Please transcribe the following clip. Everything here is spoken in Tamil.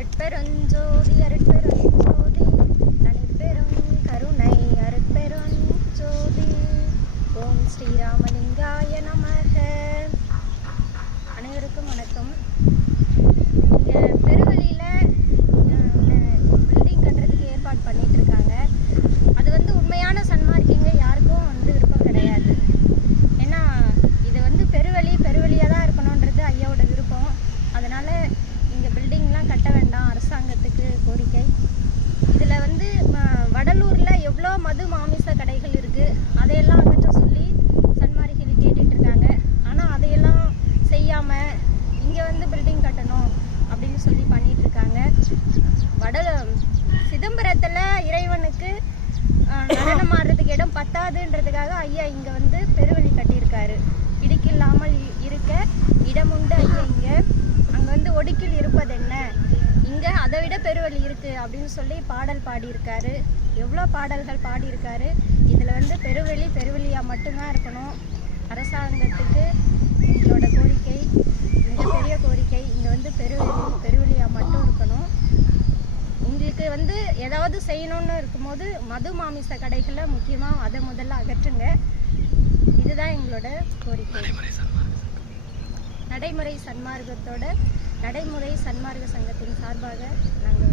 அருட்பெருஞ்சோதி அருட்பெருஞ்சோதி தனிப்பெரும் கருணை அருட்பெருஞ்சோதி. ஓம் ஸ்ரீராமலிங்காய நமக. மது மாமிச கடைகள் இருக்குது அதையெல்லாம் அகற்ற சொல்லி சன்மார்க்கிகள் கேட்டுட்டு இருக்காங்க ஆனால் அதையெல்லாம் செய்யாமல் இங்கே வந்து பில்டிங் கட்டணும் அப்படின்னு சொல்லி பண்ணிட்டு இருக்காங்க வட சிதம்பரத்தில் இறைவனுக்கு நடனம் ஆடுறதுக்கு இடம் பத்தாதுன்றதுக்காக ஐயா இங்கே வந்து பெருவழி கட்டியிருக்காரு. இடுக்கில்லாமல் இருக்க இடம் உண்டு ஐயா இங்கே. அங்கே வந்து ஒடுக்கில் இருப்பது என்ன இங்கே அதை விட பெருவழி இருக்குது அப்படின்னு சொல்லி பாடல் பாடியிருக்காரு. எவ்வளோ பாடல்கள் பாடியிருக்காரு. இதில் வந்து பெருவழி பெருவழியாக மட்டும்தான் இருக்கணும். அரசாங்கத்துக்கு எங்களோட கோரிக்கை மிகப்பெரிய கோரிக்கை இங்கே வந்து பெருவழி பெருவழியாக மட்டும் இருக்கணும். உங்களுக்கு வந்து ஏதாவது செய்யணும்னு இருக்கும்போது மது மாமிச கடைகளை முக்கியமாக அதை முதல்ல அகற்றுங்க. இதுதான் எங்களோட கோரிக்கை. நடைமுறை சன்மார்க்கத்தோட நடைமுறை சன்மார்க்க चार